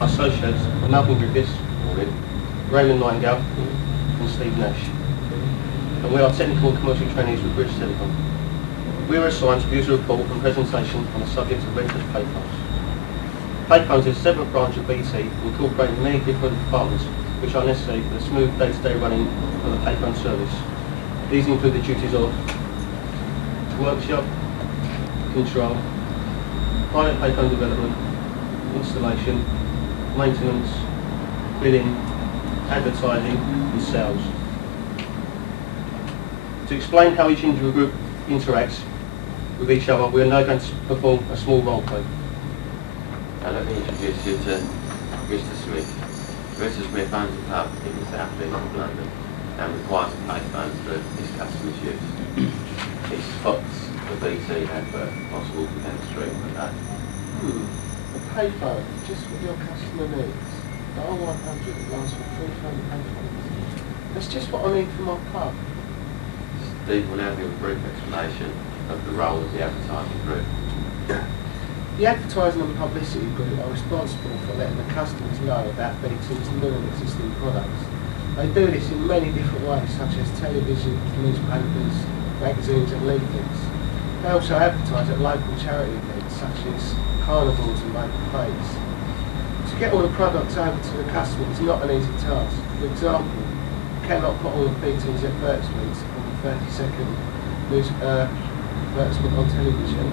Associates Malcolm Griffiths, Raymond Nightingale and Steve Nash. And we are technical and commercial trainees with British Telecom. We are assigned to produce a report and presentation on the subject of renters payphones. Payphones is a separate branch of BT incorporating many different departments which are necessary for the smooth day-to-day running of the payphone service. These include the duties of workshop, control, private payphone development, installation, maintenance, billing, advertising and sales. To explain how each individual group interacts with each other, we are now going to perform a small role play. Now let me introduce you to Mr. Smith. Mr. Smith owns a pub in the south east of London and requires a payphone for his customers' use. He spots the BT advert possible for them to stream with that. A payphone, just what your customer needs. The R100 lasts for 3 phone payphones. That's just what I need for my pub. Steve will now give a brief explanation of the role of the advertising group. The advertising and publicity group are responsible for letting the customers know about BT's new and existing products. They do this in many different ways, such as television, newspapers, magazines and leaflets. They also advertise at local charity events such as carnivals and local fairs. To get all the products over to the customer is not an easy task. For example, you cannot put all of BT's advertisements on the 30-second news advertisement on television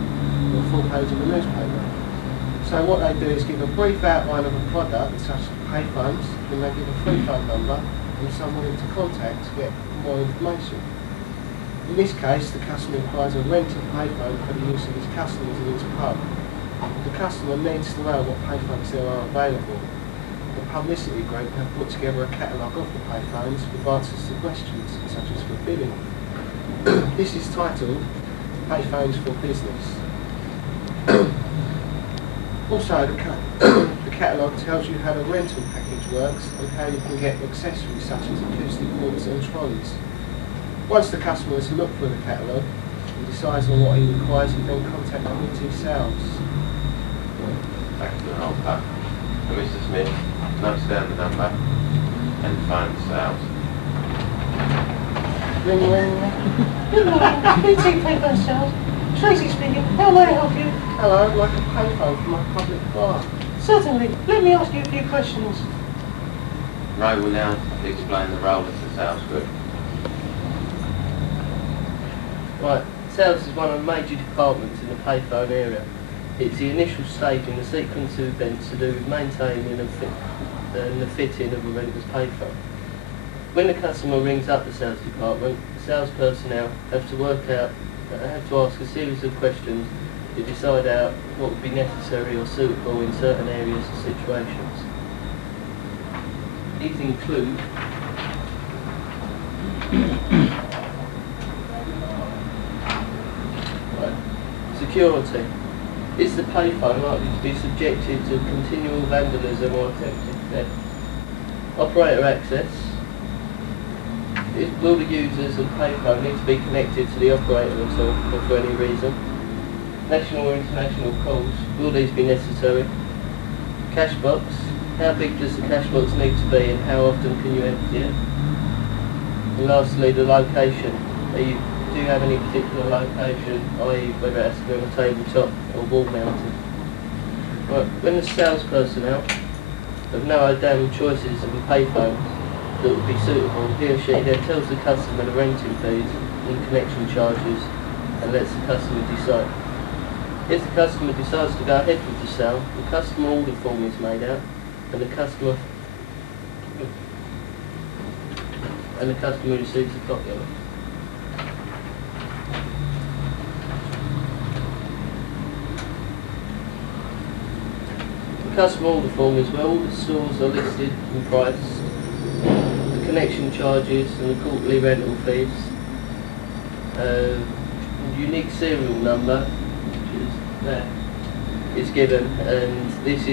or a full page of the newspaper. So what they do is give a brief outline of a product, such as payphones, then they give a free phone number and someone to contact to get more information. In this case, the customer requires a rented payphone for the use of his customers in his pub. The customer needs to know what payphones there are available. The publicity group have put together a catalogue of the payphones with answers to questions, such as for billing. This is titled Payphones for Business. Also, the catalogue tells you how the rental package works and how you can get accessories such as acoustic hooks and trolleys. Once the customer has looked through the catalogue and decides on what he requires, he then contacts BT Sales. Back to the whole pub. So Mr. Smith notes down the number and finds sales. Ring, ring, ring. Good morning, BT Payphone Sales. Tracy speaking. How may I help you? Hello, I'd like a payphone for my public bar. Certainly. Let me ask you a few questions. Ray will now explain the role of the sales group. Right, sales is one of the major departments in the payphone area. It's the initial stage in the sequence of events to do with maintaining and the fitting of a renter's payphone. When the customer rings up the sales department, the sales personnel have to ask a series of questions to decide out what would be necessary or suitable in certain areas or situations. These include security. Is the payphone likely to be subjected to continual vandalism or attempted theft? Operator access. Will the users of the payphone need to be connected to the operator at all, or for any reason? National or international calls. Will these be necessary? Cash box. How big does the cash box need to be and how often can you empty it? And lastly, the location. Do you have any particular location, i.e. whether it has to be on a tabletop or wall mounted? Right, when the sales personnel have narrowed down the choices of a payphone that would be suitable, he or she then tells the customer the renting fees and connection charges and lets the customer decide. If the customer decides to go ahead with the sale, the customer order form is made out and the customer receives a copy of it. The customer order form is where all the stores are listed and priced, the connection charges and the quarterly rental fees, unique serial number, which is there, is given, and this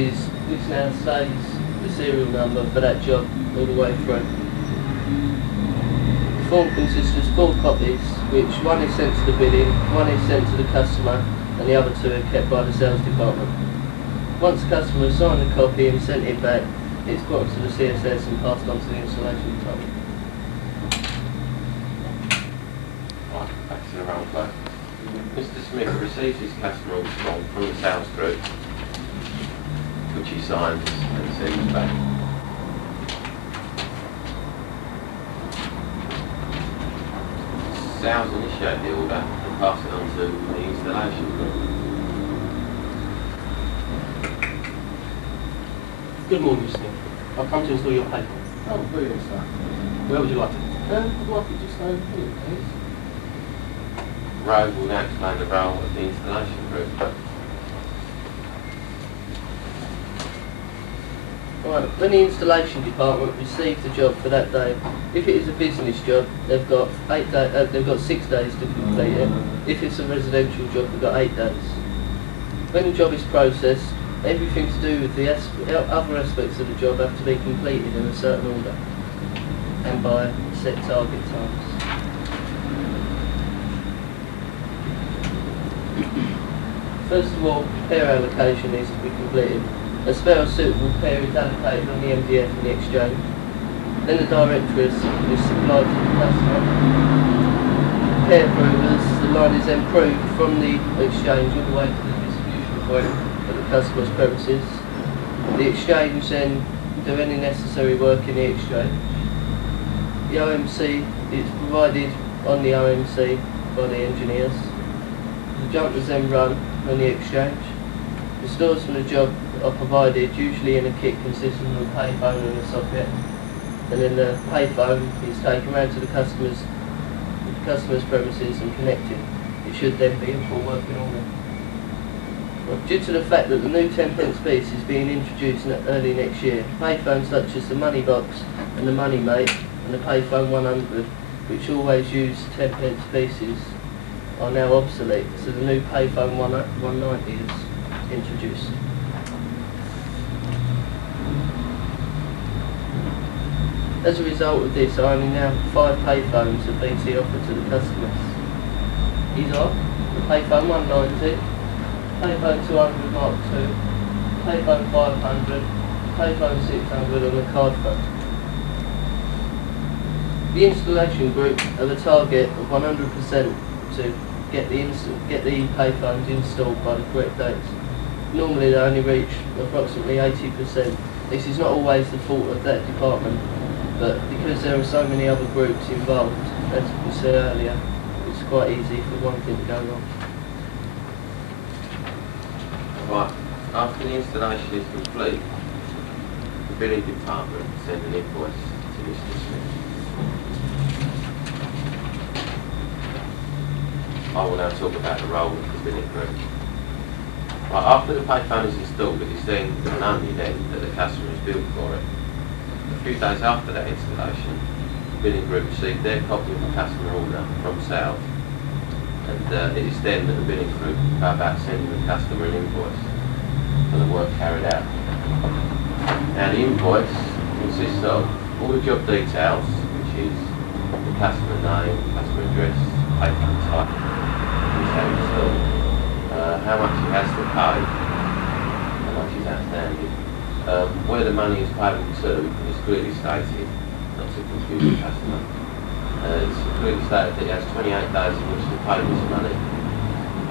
now saves the serial number for that job all the way through. The form consists of 4 copies, which one is sent to the billing, one is sent to the customer, and the other 2 are kept by the sales department. Once the customer has signed the copy and sent it back, it's put onto the CSS and passed on to the installation department. Right, back to the role play. Mr. Smith receives his customer order form from the sales group, which he signs and sends back. Sales initiate the order and pass it on to the installation group. Good morning, Mr. Smith. I've come to install your paper. Oh, brilliant stuff. Where would you like it? I'd like it just over here, please. Rowe will now explain the role of the installation group. Right, when the installation department receives the job for that day, if it is a business job, they've got 6 days to complete it. If it's a residential job, they've got 8 days. When the job is processed, everything to do with the other aspects of the job have to be completed in a certain order and by set target times. First of all, pair allocation needs to be completed. A spare or suitable pair is allocated on the MDF and the exchange. Then the directory is supplied to the customer. Pair provers, the line is then proved from the exchange all the way to the distribution point at the customer's premises. The exchange then do any necessary work in the exchange. The OMC is provided on the OMC by the engineers. The jumpers then run on the exchange. The stores for the job are provided usually in a kit consisting of a payphone and a socket, and then the payphone is taken around to the customer's premises and connected. It should then be in full working order. Well, due to the fact that the new 10p piece is being introduced early next year, payphones such as the Money Box and the Money Mate and the Payphone 100, which always use 10p pieces, are now obsolete, so the new Payphone 190 is introduced. As a result of this, I only now have 5 payphones that BT offer to the customers. These are the Payphone 190, Payphone 200 Mark II, Payphone 500, Payphone 600 and the card phone. The installation group have a target of 100% to get the payphones installed by the correct dates. Normally they only reach approximately 80%. This is not always the fault of that department, but because there are so many other groups involved, as we said earlier, it's quite easy for one thing to go wrong. Right, after the installation is complete, the billing department sends an invoice to Mr. Smith. I will now talk about the role of the billing group. Right, after the payphone is installed, it is then, and only then, that the customer is billed for it. A few days after that installation, the billing group received their copy of the customer order from sales, and it is then that the billing group go about sending the customer an invoice for the work carried out. Now the invoice consists of all the job details, which is the customer name, customer address, payphone type, how much he has to pay, how much is outstanding, where the money is payable to is clearly stated, not to confuse the customer. It's clearly stated that he has 28 days in which to pay this money,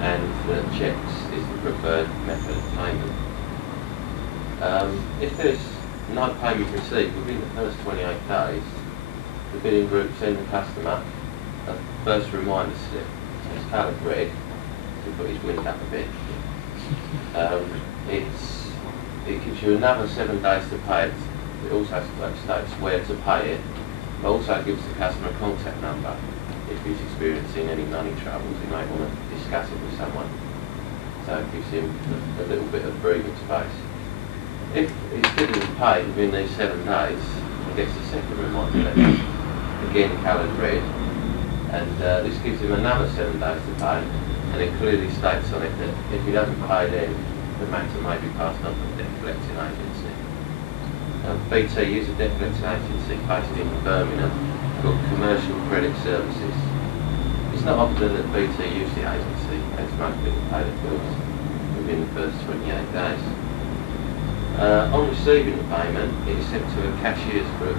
and that cheques is the preferred method of payment. If there's no payment received within the first 28 days, the billing group sends the customer a first reminder slip. It's coloured red to put his wind up a bit. It gives you another 7 days to pay it. It also states where to pay it, but also gives the customer a contact number if he's experiencing any money troubles. He may want to discuss it with someone. So it gives him a little bit of breathing space. If he's didn't pay within these 7 days, he gets a second reminder letter, again coloured red, and this gives him another 7 days to pay, and it clearly states on it that if he doesn't pay, then the matter may be passed on to the debt collecting agency. BT use a debt collecting agency based in Birmingham called Commercial Credit Services. It's not often that BT use the agency, as most people pay their bills within the first 28 days. On receiving the payment, it is sent to a cashier's group.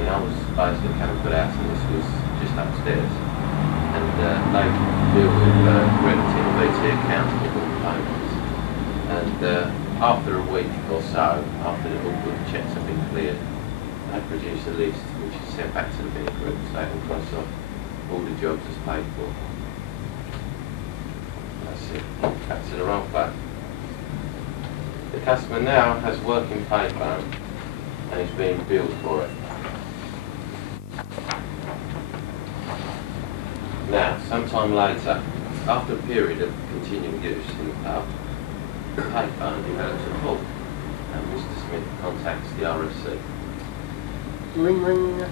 I was basically coming to the house, and this was just upstairs. And they deal with crediting BT accounts with all the payments. And after a week or so, after all the checks have been cleared, they produce a list which is sent back to the bin group so they can cross off all the jobs as paid for. That's it. Back to the roll back. The customer now has working payphone and is being billed for it. Now, sometime later, after a period of continuing use in the pub, the payphone develops a fault and Mr. Smith contacts the RSC. Ring ring.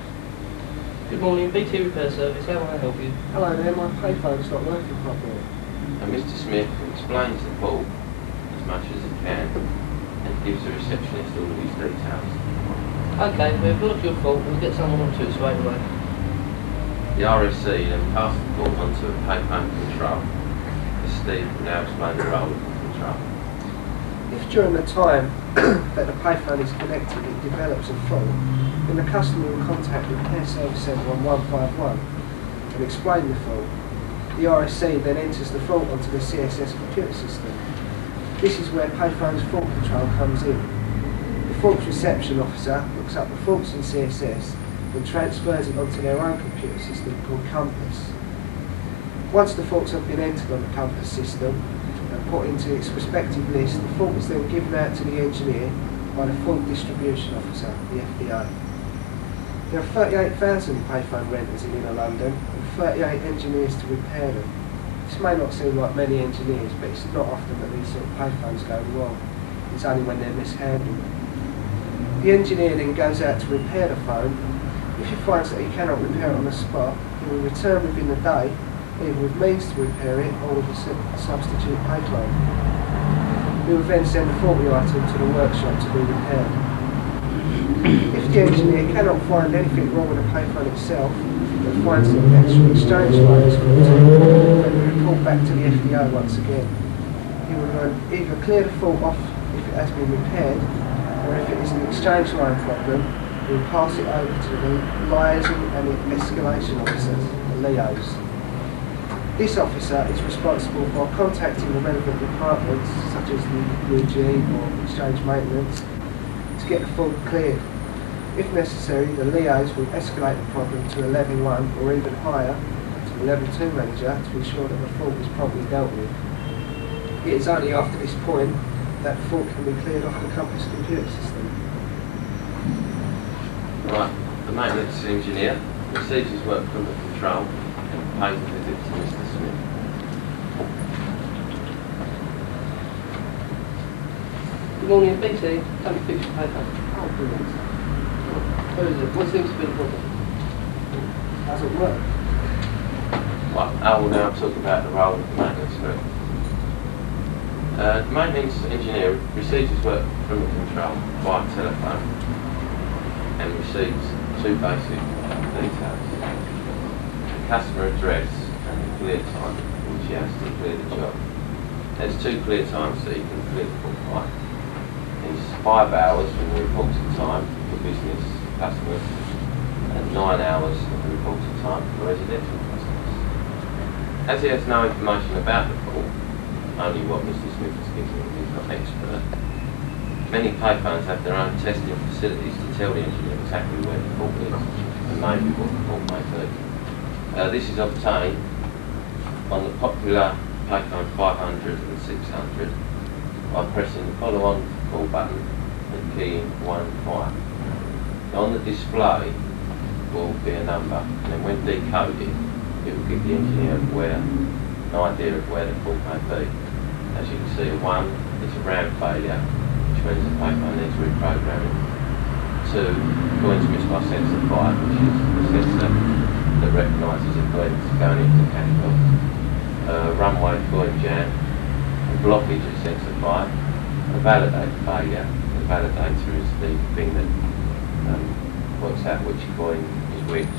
Good morning, BT Repair Service, how may I help you? Hello there, my payphone's not working properly. And Mr. Smith explains the fault as much as he can and gives the receptionist all of his details. Okay, we've looked your fault, we'll get someone onto it straight away. The RSC then passed the fault onto a payphone control, as Steve will now explain the role of the control. If during the time that the payphone is connected it develops a fault, then the customer will contact the Repair Service Centre on 151 and explain the fault. The RSC then enters the fault onto the CSS computer system. This is where Payphone's fault control comes in. The faults reception officer looks up the faults in CSS and transfers it onto their own computer system called Compass. Once the faults have been entered on the Compass system and put into its respective list, the fault is then given out to the engineer by the Fault Distribution Officer, the FDO. There are 38,000 payphone renters in inner London and 38 engineers to repair them. This may not seem like many engineers, but it's not often that these sort of payphones go wrong. It's only when they're mishandled. The engineer then goes out to repair the phone. If he finds that he cannot repair it on the spot, he will return within the day, either with means to repair it or with a substitute payphone. We will then send the faulty item to the workshop to be repaired. If the engineer cannot find anything wrong with the payphone itself, but finds that the extra exchange line is faulty, then we report back to the FDO once again. He will either clear the fault off if it has been repaired, or if it is an exchange line problem, we will pass it over to the liaison and escalation officers, the LEOs. This officer is responsible for contacting the relevant departments, such as the UG or exchange maintenance, to get the fault cleared. If necessary, the LEOs will escalate the problem to a level 1 or even higher to the level 2 manager to ensure that the fault is properly dealt with. It is only after this point that the fault can be cleared off the Compass computer system. Right, the maintenance engineer receives his work from the control and pays a visit to Mr. Smith. Good morning, BT. Can we fix your paper? Oh, brilliant. Who is it? What seems to be the problem? Does it work? Right, I will now talk about the role of the maintenance group. The maintenance engineer receives his work from the control via telephone and receives two basic details: the customer address and the clear time which he has to clear the job. There's two clear times that he can clear the fault by. It's 5 hours from the reported time for business customers and 9 hours of the reported time for residential customers. As he has no information about the fault, only what Mr. Smith has given him, he's not an expert, many payphones have their own testing facilities to tell the engineer exactly where the fault is and maybe what the fault may be. This is obtained on the popular payphone 500 and 600 by pressing the follow on call button and keying 15. On the display will be a number, and then when decoded it will give the engineer an idea of where the fault may be. As you can see, a 1 is a RAM failure, which means the payphone needs reprogramming. 2, coins missed by sensor 5, which is the sensor that recognises a coin going into the cash box. Runway coin jam, a blockage at sensor 5, a validator failure. The validator is the thing that works out which coin is which.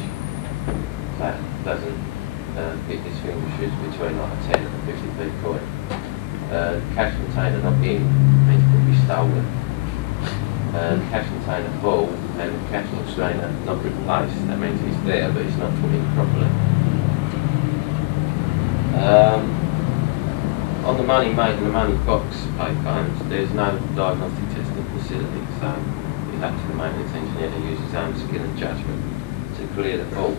That doesn't distinguishes between like a 10 and a 50p coin. Cash container not in means it could be stolen. The cash container full and the cash container not replaced. That means it's there but it's not put in properly. On the money made and the money box payphones, there's no diagnostic testing facility, so it's up to the maintenance engineer to use his own skill and judgment to clear the fault.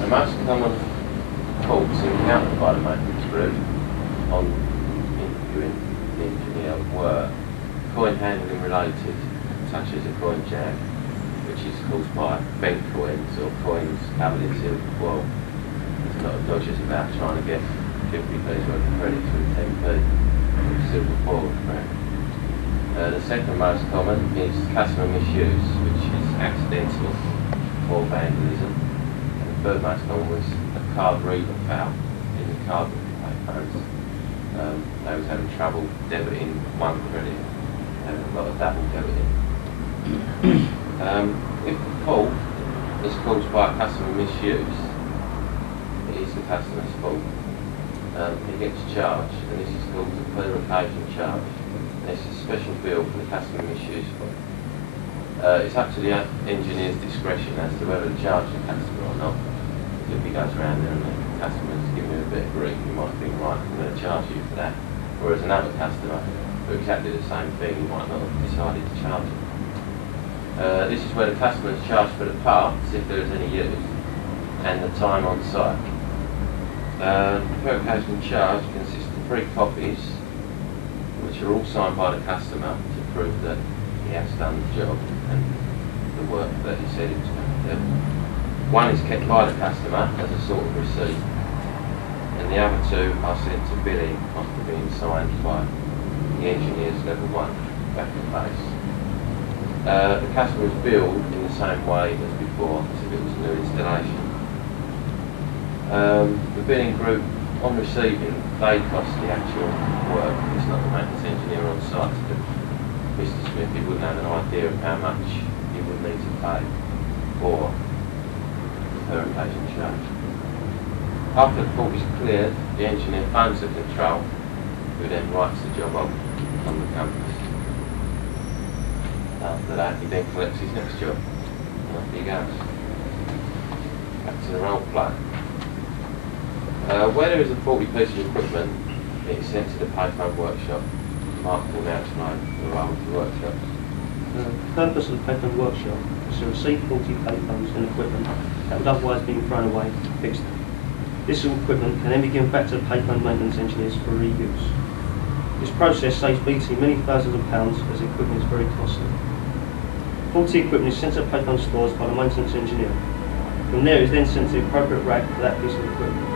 The most common faults encountered by the maintenance group on interviewing the engineer were coin handling related, such as a coin jam, which is caused by bent coins or coins covered in silver foil. There's a lot of dodges about trying to get 50p's worth of credit through 10p with silver foil crack. The second most common is customer misuse, which is accidental or vandalism. And the third most common was a card reader foul in the card payphones. They was having trouble debiting one credit, having a lot of double debiting. If the fault is caused by customer misuse, it is the customer's fault. He gets charged, and this is called a per occasion charge. It's a special bill for the customer misuse fault. It's up to the engineer's discretion as to whether to charge the customer or not. If he goes around there and the customer's giving him a bit of grief, you might think, right, I'm going to charge you for that. Whereas another customer, for exactly the same thing, he might not have decided to charge him. This is where the customer is charged for the parts, if there is any used, and the time on site. The per occasion charge consists of 3 copies, which are all signed by the customer to prove that he has done the job and the work that he said he was going to do. One is kept by the customer as a sort of receipt, and the other 2 are sent to billing after being signed by the engineer's level 1 back in base. The customer is billed in the same way as before, as if it was a new installation. The billing group, on receiving, they cost the actual work. It's not the maintenance engineer on site to do. Mr. Smith, he wouldn't have an idea of how much he would need to pay for the per occasion charge. After the fault is cleared, the engineer phones the control, who then writes the job on the company. After that, he then collects his next job, and off he goes. Back to the role play. Where there is a faulty piece of equipment, it is sent to the payphone workshop. Mark will now explain the role of the workshop. The purpose of the payphone workshop is to receive faulty payphones and equipment that would otherwise be thrown away and fixed. This equipment can then be given back to the payphone maintenance engineers for reuse. This process saves BT many thousands of pounds as the equipment is very costly. Faulty equipment is sent to payphone stores by the maintenance engineer. From there it is then sent to the appropriate rack for that piece of equipment.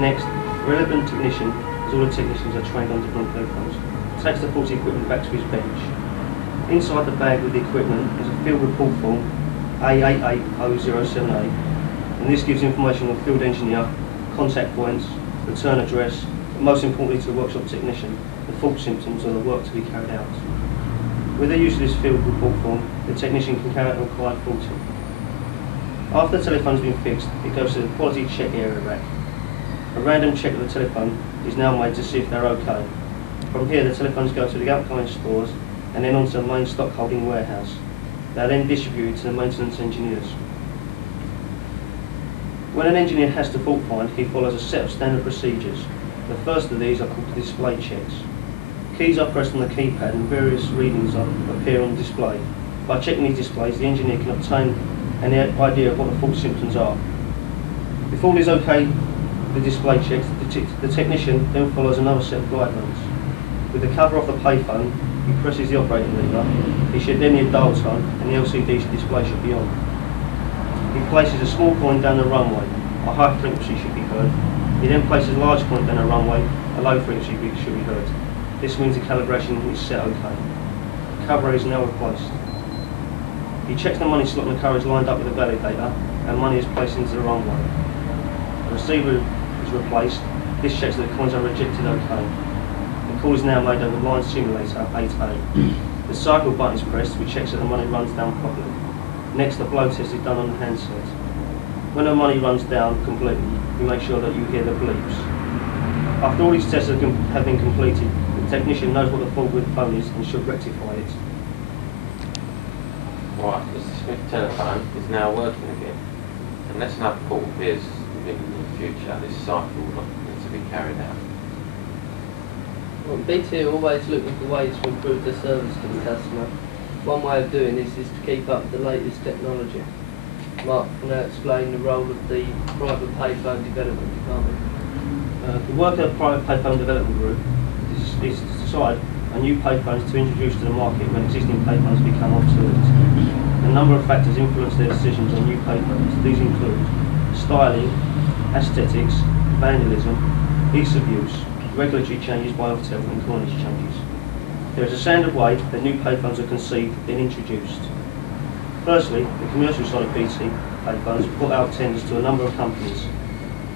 Next, the relevant technician, as all the technicians are trained on different payphones, takes the faulty equipment back to his bench. Inside the bag with the equipment is a field report form A88007A, and this gives information on the field engineer, contact points, return address, but most importantly to the workshop technician, the fault symptoms of the work to be carried out. With the use of this field report form, the technician can carry out the required faulting. After the telephone has been fixed, it goes to the quality check area rack. A random check of the telephone is now made to see if they're okay. From here, the telephones go to the outgoing stores and then onto the main stock holding warehouse. They are then distributed to the maintenance engineers. When an engineer has to fault find, he follows a set of standard procedures. The first of these are called the display checks. Keys are pressed on the keypad and various readings appear on the display. By checking these displays, the engineer can obtain an idea of what the fault symptoms are. If all is okay, the display checks, the technician then follows another set of guidelines. With the cover off the payphone, he presses the operating lever. He should then hit dial tone and the LCD display should be on. He places a small coin down the runway. A high frequency should be heard. He then places a large coin down the runway. A low frequency should be heard. This means the calibration is set okay. The cover is now replaced. He checks the money slot and the cover is lined up with the validator and money is placed into the runway. The receiver is replaced. This checks that the coins are rejected okay. The call is now made over line simulator 8A. The cycle button is pressed, which checks that the money runs down properly. Next, the blow test is done on the handset. When the money runs down completely, you make sure that you hear the bleeps. After all these tests have been completed, the The technician knows what the fault with the phone is and should rectify it. Right, Mr. Smith's telephone is now working again. Unless another fault appears within the future, this cycle will need to be carried out. Well, BT are always looking for ways to improve their service to the customer. One way of doing this is to keep up with the latest technology. Mark can now explain the role of the private payphone development department. The work of the private payphone development group is to decide on new payphones to introduce to the market when existing payphones become obsolete. A number of factors influence their decisions on new payphones. These include styling, aesthetics, vandalism, ease of use, regulatory changes by Oftel and coinage changes. There is a standard way that new payphones are conceived and introduced. Firstly, the commercial side of BT Payphones put out tenders to a number of companies.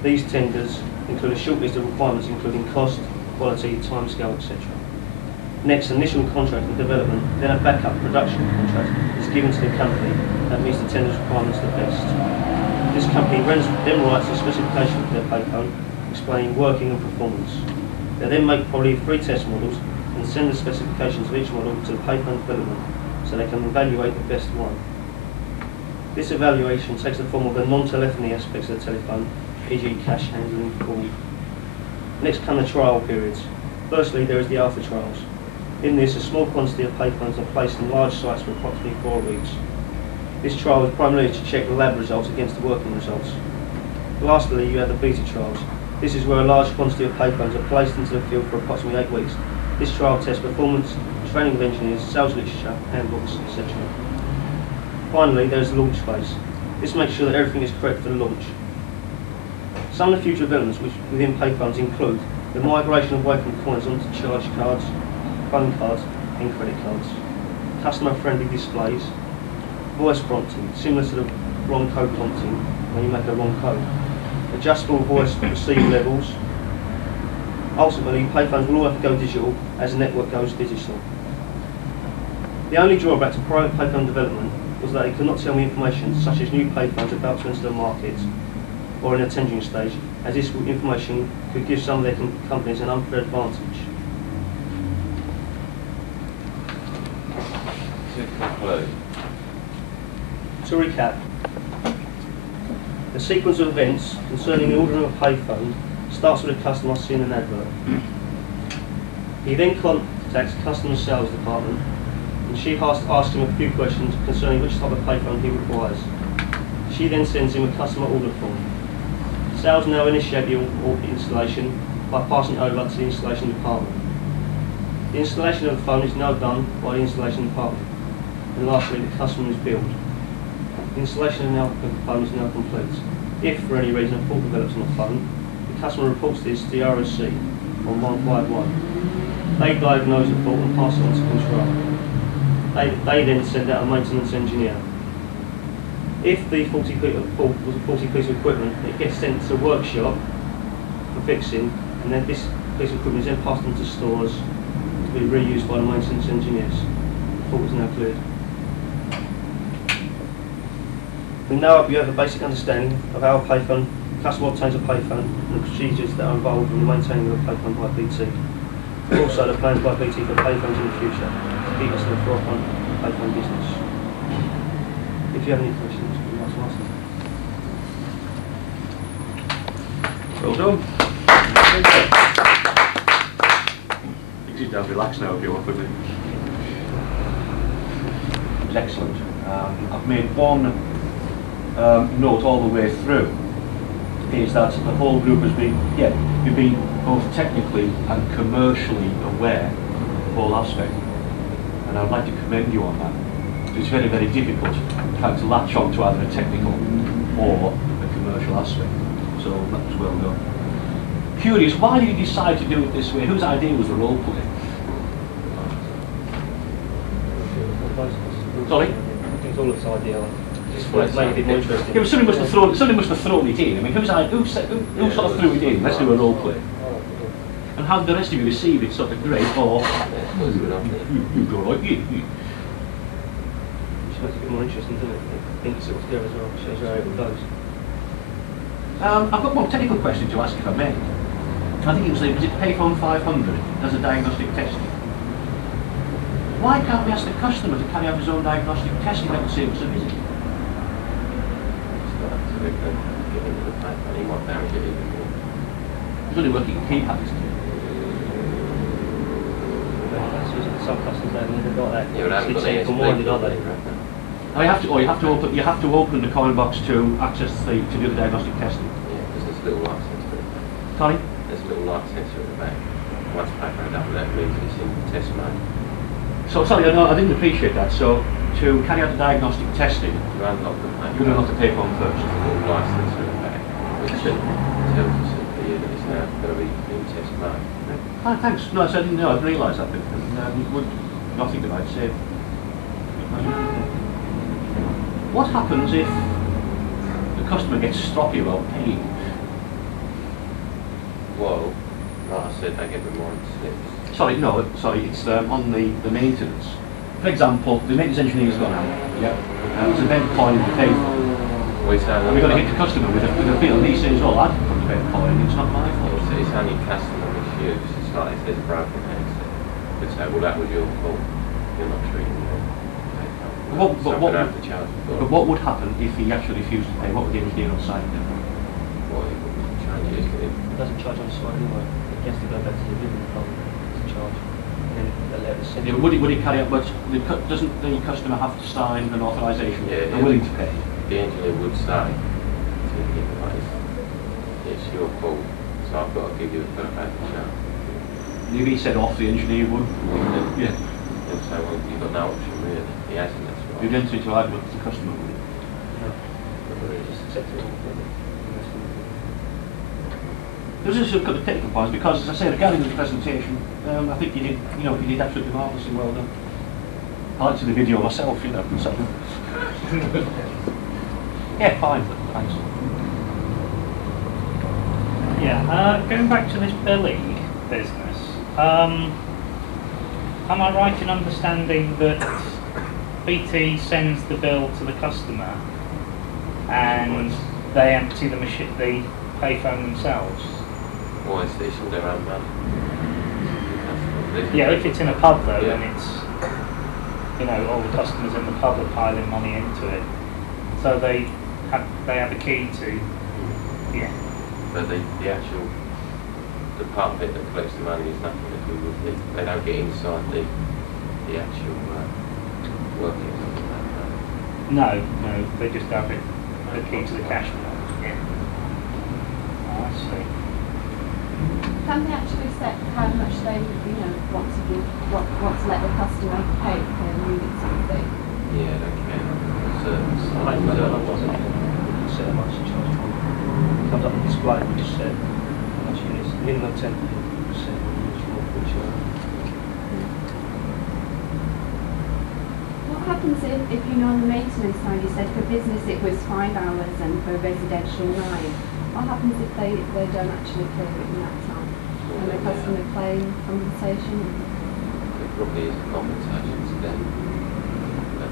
These tenders include a short list of requirements including cost, quality, timescale, etc. Next, initial contract and development, then a backup production contract is given to the company that meets the tender's requirements the best. This company then writes a specification for their payphone explaining working and performance. They then make probably 3 test models and send the specifications of each model to the payphone development so they can evaluate the best one. This evaluation takes the form of the non-telephony aspects of the telephone, e.g. cash handling, call. Next come the trial periods. Firstly, there is the alpha trials. In this, a small quantity of payphones are placed in large sites for approximately 4 weeks. This trial is primarily to check the lab results against the working results. Lastly, you have the beta trials. This is where a large quantity of payphones are placed into the field for approximately 8 weeks. This trial tests performance, training of engineers, sales literature, handbooks, etc. Finally, there is the launch phase. This makes sure that everything is correct for the launch. Some of the future developments within payphones include the migration away from coins onto charge cards, phone cards and credit cards, customer-friendly displays, voice prompting, similar to the wrong code prompting when you make a wrong code, adjustable voice receive levels. Ultimately, payphones will all have to go digital as the network goes digital. The only drawback to private payphone development was that it could not tell me information such as new payphones about to enter the market or in a tendering stage, as this information could give some of their companies an unfair advantage. To conclude, To recap, the sequence of events concerning the ordering of a payphone starts with a customer seeing an advert. He then contacts the customer sales department and she asks him a few questions concerning which type of payphone he requires. She then sends him a customer order form. Sales now initiate the installation by passing it over to the installation department. The installation of the phone is now done by the installation department. And lastly, the customer is billed. The installation of the phone is now complete. If for any reason a fault develops on the phone, the customer reports this to the ROC on 151. They diagnose the fault and pass it on to control. They then send out a maintenance engineer. If the faulty fault was a faulty piece of equipment, it gets sent to a workshop for fixing, and then this piece of equipment is then passed on to stores to be reused by the maintenance engineers. The fault is now cleared. We now hope you have a basic understanding of how a payphone customer obtains a payphone and the procedures that are involved in the maintaining of a payphone by BT. And also the plans by BT for payphones in the future to keep us in the forefront of payphone business. If you have any questions, you must ask them. Well done. You can sit down, relax now if you want with me. It was excellent. I've made one note all the way through, is that the whole group has been, you've been both technically and commercially aware of all aspects, and I'd like to commend you on that. It's very, very difficult trying to latch on to either a technical or a commercial aspect, so that was well done. Curious, why did you decide to do it this way? Whose idea was the role play? Sorry? I think it's all its idea. It's made it a bit more interesting. Yeah, but somebody must have thrown it in. I mean, who sort of threw it in? Let's do a role play. And how did the rest of you receive it? Sort of great, or you go like you. Which makes it a bit more interesting, doesn't it? I think it's sort of together as well, shows you how it goes. I've got one technical question to ask, if I may. I think was it Payphone 500 as a diagnostic testing. Why can't we ask the customer to carry out his own diagnostic testing that would save us a visit? It's not actually going to get into the pipe and he might damage it even more. He's only working in key packets. Some customers they've got that. Yeah, but I haven't got any more, don't they? Oh, you have to open the coin box to access to do the diagnostic testing. Yeah, because there's a little light sensor at the back. Sorry? There's a little light sensor at the back. Once background up, that means it's in test mode. So sorry, I didn't appreciate that. So to carry out the diagnostic testing, You unlock the pipe. you're going to have to Payphone first. There's a little light sensor at the back, which tells us that the unit is now going to be in test mode. Oh, thanks. No, so I didn't know. I didn't realise that bit. Nothing that I'd say. What happens if the customer gets stroppy about paying? Well, like I said, they get reminder slips. Sorry, no, sorry, it's on the maintenance. For example, the maintenance engineer's gone out. Yeah. There's a bent coin in the payphone. And we've got to hit the customer with a bill, and he says, "Oh, I didn't put the bent coin. It's not my fault." It's only customer misuse. It's like if there's a broken handset. They say, well, that was your fault. You're not treating me. But what would happen if he actually refused to pay? What would the engineer on site do? Well, he wouldn't change it. It doesn't charge on the site anyway. He has to go back to the building department to charge. And then they'll let us send Yeah, but would he carry out? But doesn't the customer have to sign an authorisation? Yeah, They're willing to pay. The engineer would say to him, like, it's your fault, so I've got to give you a fair back charge. If he said off, the engineer would. Yeah. He'll say, well, you've got no option really. He hasn't, that's right. You'd enter into argument with the customer, would he? No. But we just accept it all. There's just a couple of technical points because, as I say, regarding the presentation, I think you did absolutely marvellously well done. I liked the video myself, so. Yeah, fine. Thanks. Yeah, going back to this billing business, am I right in understanding that BT sends the bill to the customer and they empty the payphone themselves? Well, it's all their own money. Yeah, if it's in a pub though, then it's, all the customers in the pub are piling money into it. So they have a key to, yeah. But the actual, the part of it that collects the money is nothing to do with it. They don't get inside the actual workings of the No, they just have it, the key to the cash. Yeah. Oh, I see. Can they actually set how much they, want to give, want to let the customer pay per unit sort of thing? Yeah, they can. Like that wasn't it? You set how much you charge for. It comes up on display, we just said how much units, minimum 10%, which What happens if on the maintenance side, you said for business it was 5 hours and for residential 9? What happens if they don't actually clear it in that time? And the customer claim compensation? There probably is a compensation to them. But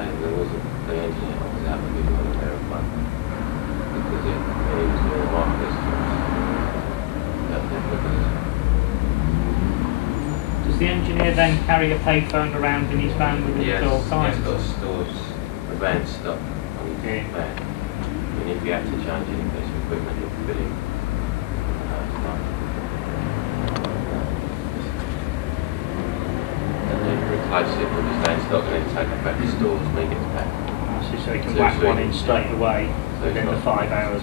there wasn't, the engineer was out of it on a verify. Because he was doing the right questions. Does the engineer then carry a payphone around in his van with him at all times? He's got stores, a van stock on his van. And if you have to change any piece of equipment, you'll fill in. And then replace it with his van stock and then take it back to stores when he gets back. So he can whack one in straight away within the 5 hours.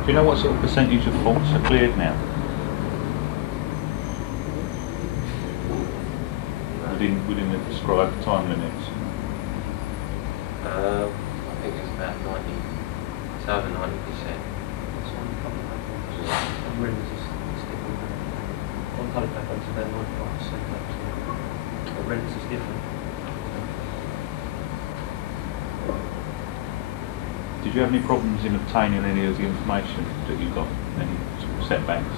Do you know what sort of percentage of faults are cleared now? Within the prescribed time limits? I think it's about 90, it's over 90%. That's one couple of payphones. On rims is different. On colour payphones is about 95%. But rims is different. Did you have any problems in obtaining any of the information that you got? Any sort of setbacks?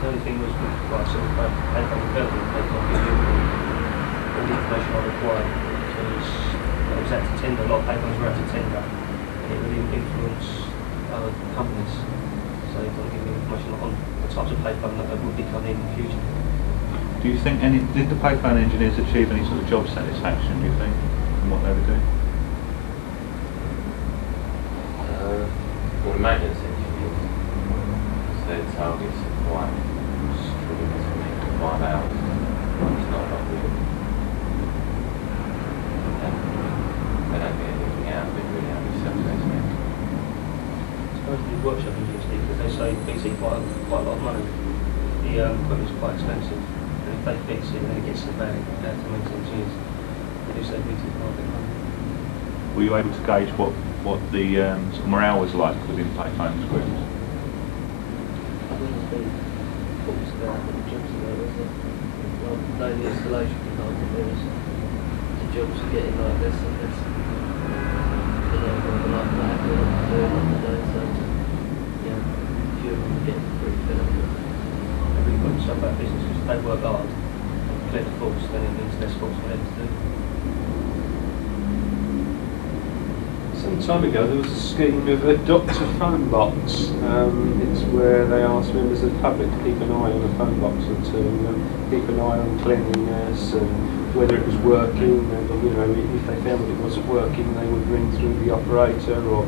The only thing was with sort of payphone development, they can't give you all the information I required. So it was at to tender, a lot of payphones were at to tender. and it will influence other companies. So you've got to give me information on the types of payphone that would be coming in the future. Do you think did the payphone engineers achieve any sort of job satisfaction, do you think, from what they were doing? Well, the maintenance engineers, their targets are quite strict to meet 5 hours. It's not a lot really. They don't get anything out of it really, only self-satisfaction. I suppose the workshop engineers, because they say BT quite a lot of money. The equipment's quite expensive, and if they fix it and then it gets so bad, it goes down to maintenance engineers. They do say BT quite a bit of money. Were you able to gauge what the sort of morale was like within Payphones groups? I wouldn't be thoughts about what the jobs are like, was it? Like, no, the installation department, there was the jobs are getting like this and this. You know, rather like that, we're not doing on the day, so yeah, a few of them are getting pretty fed up with it. They really put themselves out of business because if they work hard and clear the faults, then it means less faults for them to do. Some time ago there was a scheme of a doctor phone box. It's where they asked members of the public to keep an eye on a phone box or two, keep an eye on cleanliness and whether it was working, and you know, if they found that it wasn't working they would ring through the operator or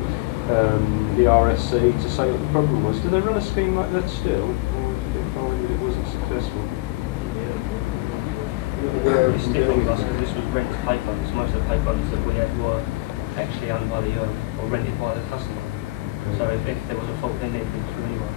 the RSC to say what the problem was. Do they run a scheme like that still, or did they find that it wasn't successful? It's different because this was rented payphones. Most of the payphones that we had were actually owned by the or rented by the customer. So if there was a fault, then they'd be through anyway.